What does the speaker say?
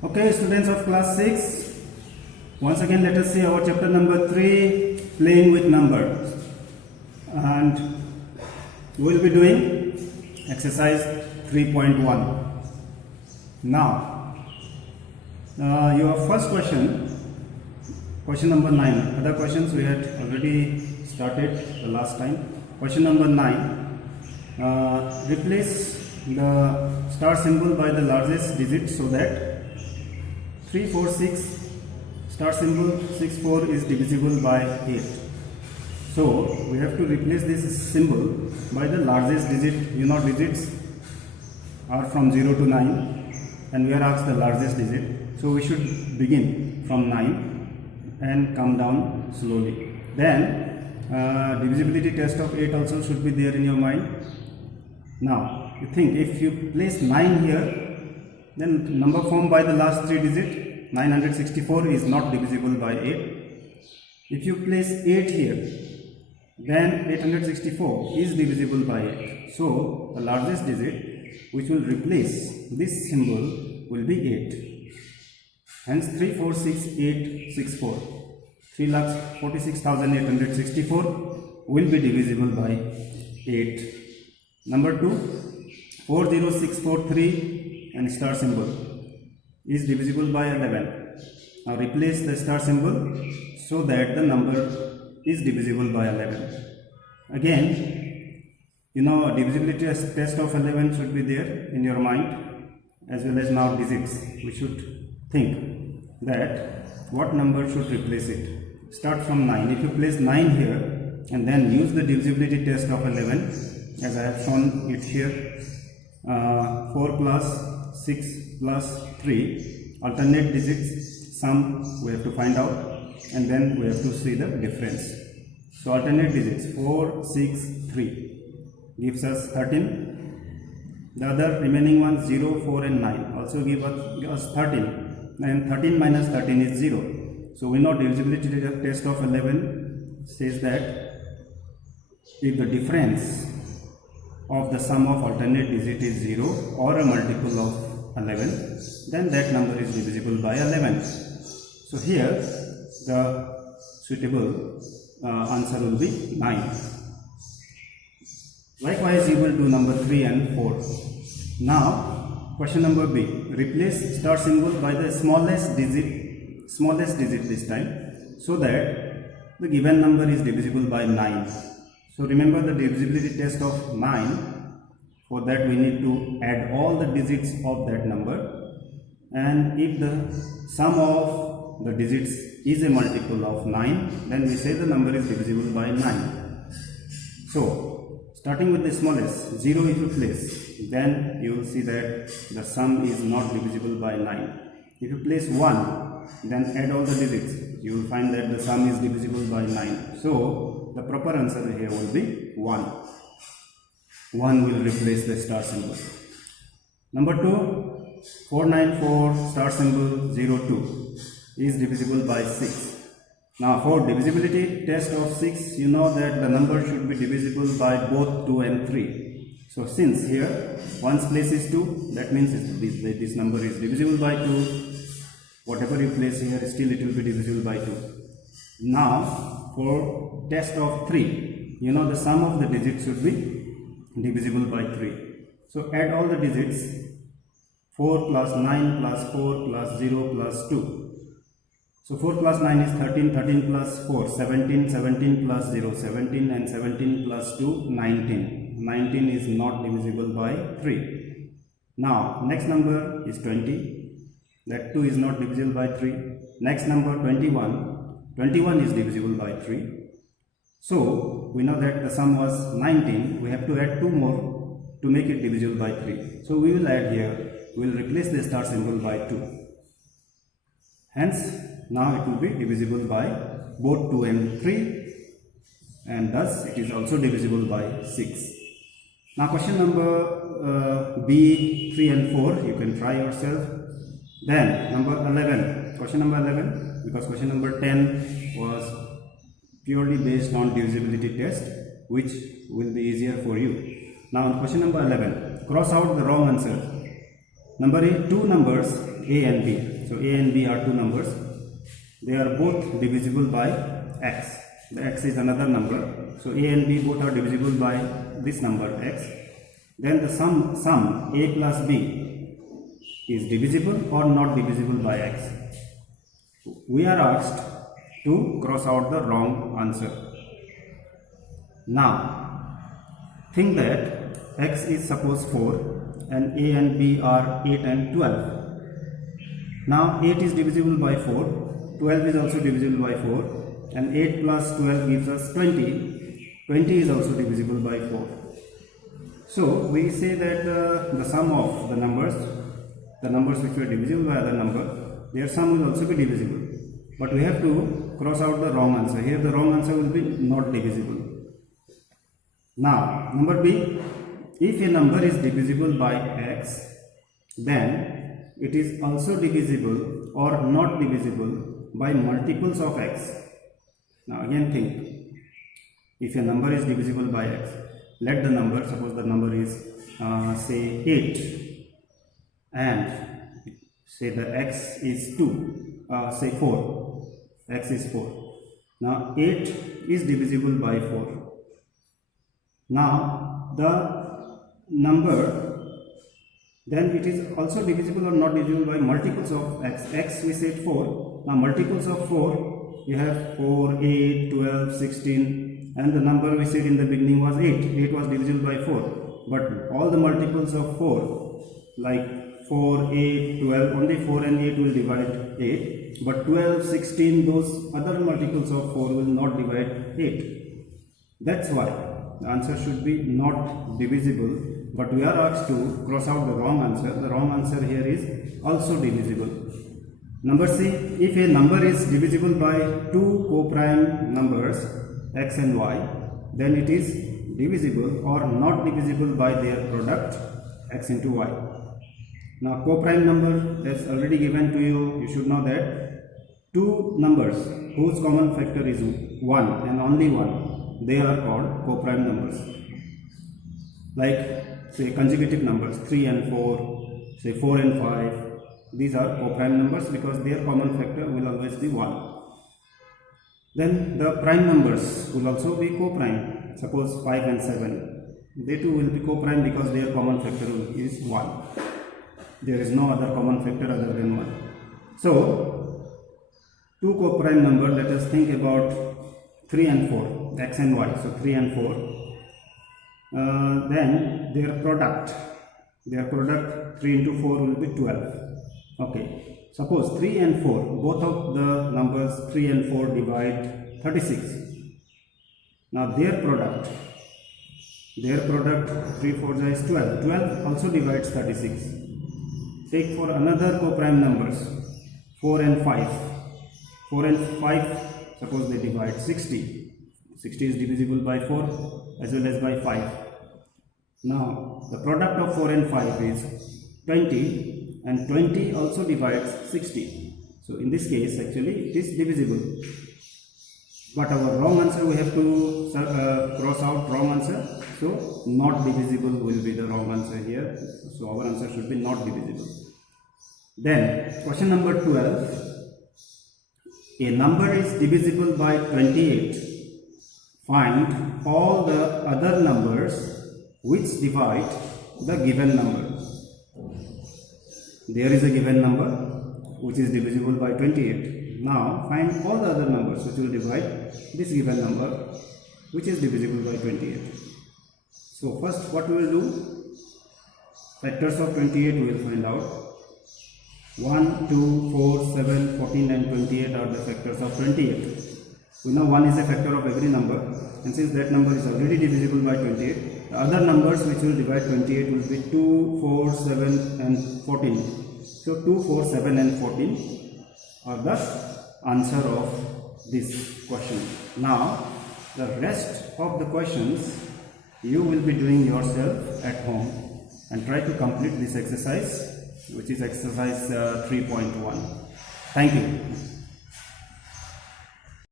Okay, students of class 6, once again let us see our chapter number 3, playing with numbers, and we will be doing exercise 3.1. Now, your first question number 9. Other questions we had already started the last time. Question number 9, replace the star symbol by the largest digit so that 346 star symbol 64 is divisible by 8. So we have to replace this symbol by the largest digit. You know, digits are from 0 to 9 and we are asked the largest digit. So we should begin from 9 and come down slowly. Then divisibility test of 8 also should be there in your mind. Now you think, if you place 9 here, then number formed by the last 3 digits, 964 is not divisible by 8. If you place 8 here, then 864 is divisible by 8. So the largest digit which will replace this symbol will be 8. Hence 346864. 3,46,864 will be divisible by 8. Number 2, 40643 and star symbol is divisible by 11. Now replace the star symbol so that the number is divisible by 11. Again, you know, divisibility test of 11 should be there in your mind, as well as now digits. We should think that what number should replace it. Start from 9. If you place 9 here and then use the divisibility test of 11, as I have shown it here, 4 plus 6 plus 3, alternate digits, sum we have to find out, and then we have to see the difference. So alternate digits 4, 6, 3 gives us 13. The other remaining ones 0, 4 and 9 also give us 13, and 13 minus 13 is 0. So we know divisibility test of 11 says that if the difference of the sum of alternate digit is 0 or a multiple of 11, then that number is divisible by 11. So here the suitable answer will be 9. Likewise you will do number 3 and 4. Now question number B, replace star symbol by the smallest digit this time, so that the given number is divisible by 9. So remember the divisibility test of 9. For that we need to add all the digits of that number, and if the sum of the digits is a multiple of 9, then we say the number is divisible by 9. So starting with the smallest, 0 if you place, then you will see that the sum is not divisible by 9. If you place 1, then add all the digits, you will find that the sum is divisible by 9. So the proper answer here will be 1. 1 will replace the star symbol. Number 2, 494 star symbol 02 is divisible by 6. Now for divisibility test of 6, you know that the number should be divisible by both 2 and 3. So since here one's place is 2, that means this number is divisible by 2. Whatever you place here, still it will be divisible by 2. Now for test of 3, you know the sum of the digits should be divisible by 3. So add all the digits, 4 plus 9 plus 4 plus 0 plus 2. So 4 plus 9 is 13, 13 plus 4, 17, 17 plus 0, 17, and 17 plus 2, 19. 19 is not divisible by 3. Now next number is 20. That 2 is not divisible by 3. Next number 21. 21 is divisible by 3. So we know that the sum was 19. We have to add 2 more to make it divisible by 3. So we will add here, we will replace the star symbol by 2. Hence now it will be divisible by both 2 and 3, and thus it is also divisible by 6. Now question number B, 3 and 4, you can try yourself. Then number 11, question number 11, because question number 10 was purely based on divisibility test, which will be easier for you. Now question number 11, cross out the wrong answer. Number 8, two numbers A and B. So A and B are two numbers. They are both divisible by x. The x is another number. So A and B both are divisible by this number x. Then the sum A plus B is divisible or not divisible by x. We are asked to cross out the wrong answer. Now, think that x is suppose 4 and A and B are 8 and 12. Now 8 is divisible by 4, 12 is also divisible by 4, and 8 plus 12 gives us 20. 20 is also divisible by 4. So we say that the sum of the numbers which were divisible by other number, their sum will also be divisible. But we have to cross out the wrong answer. Here the wrong answer will be not divisible. Now, number B, if a number is divisible by x, then it is also divisible or not divisible by multiples of x. Now again think, if a number is divisible by x, let the number, suppose the number is say 8 and say the x is 2, say 4, x is 4. Now 8 is divisible by 4. Now the number, then it is also divisible or not divisible by multiples of x. X we said 4. Now multiples of 4, you have 4, 8, 12, 16, and the number we said in the beginning was 8. 8 was divisible by 4. But all the multiples of 4, like 4, 8, 12, only 4 and 8 will divide 8. But 12, 16, those other multiples of 4 will not divide 8. That's why the answer should be not divisible, but we are asked to cross out the wrong answer. The wrong answer here is also divisible. Number C, if a number is divisible by two co-prime numbers x and y, then it is divisible or not divisible by their product x into y. Now co-prime number is already given to you. You should know that two numbers whose common factor is 1 and only 1, they are called co-prime numbers. Like say consecutive numbers 3 and 4, say 4 and 5, these are co-prime numbers because their common factor will always be 1. Then the prime numbers will also be co-prime. Suppose 5 and 7, they too will be co-prime because their common factor is 1. There is no other common factor other than 1. So two co-prime numbers, let us think about 3 and 4, x and y. So 3 and 4. Then their product 3 into 4 will be 12. Okay, suppose 3 and 4, both of the numbers 3 and 4 divide 36. Now their product 3 4 is 12. 12 also divides 36. Take for another co-prime numbers 4 and 5. 4 and 5, suppose they divide 60. 60 is divisible by 4 as well as by 5. Now the product of 4 and 5 is 20, and 20 also divides 60. So in this case actually it is divisible. But our wrong answer, we have to cross out wrong answer. So not divisible will be the wrong answer here. So our answer should be not divisible. Then question number 12. A number is divisible by 28. Find all the other numbers which divide the given number. There is a given number which is divisible by 28. Now find all the other numbers which will divide this given number which is divisible by 28. So first what we will do? Factors of 28 we will find out. 1, 2, 4, 7, 14 and 28 are the factors of 28. We know 1 is a factor of every number, and since that number is already divisible by 28, the other numbers which will divide 28 will be 2, 4, 7 and 14. So 2, 4, 7 and 14 are the answer of this question. Now the rest of the questions you will be doing yourself at home and try to complete this exercise, which is exercise 3.1. Thank you.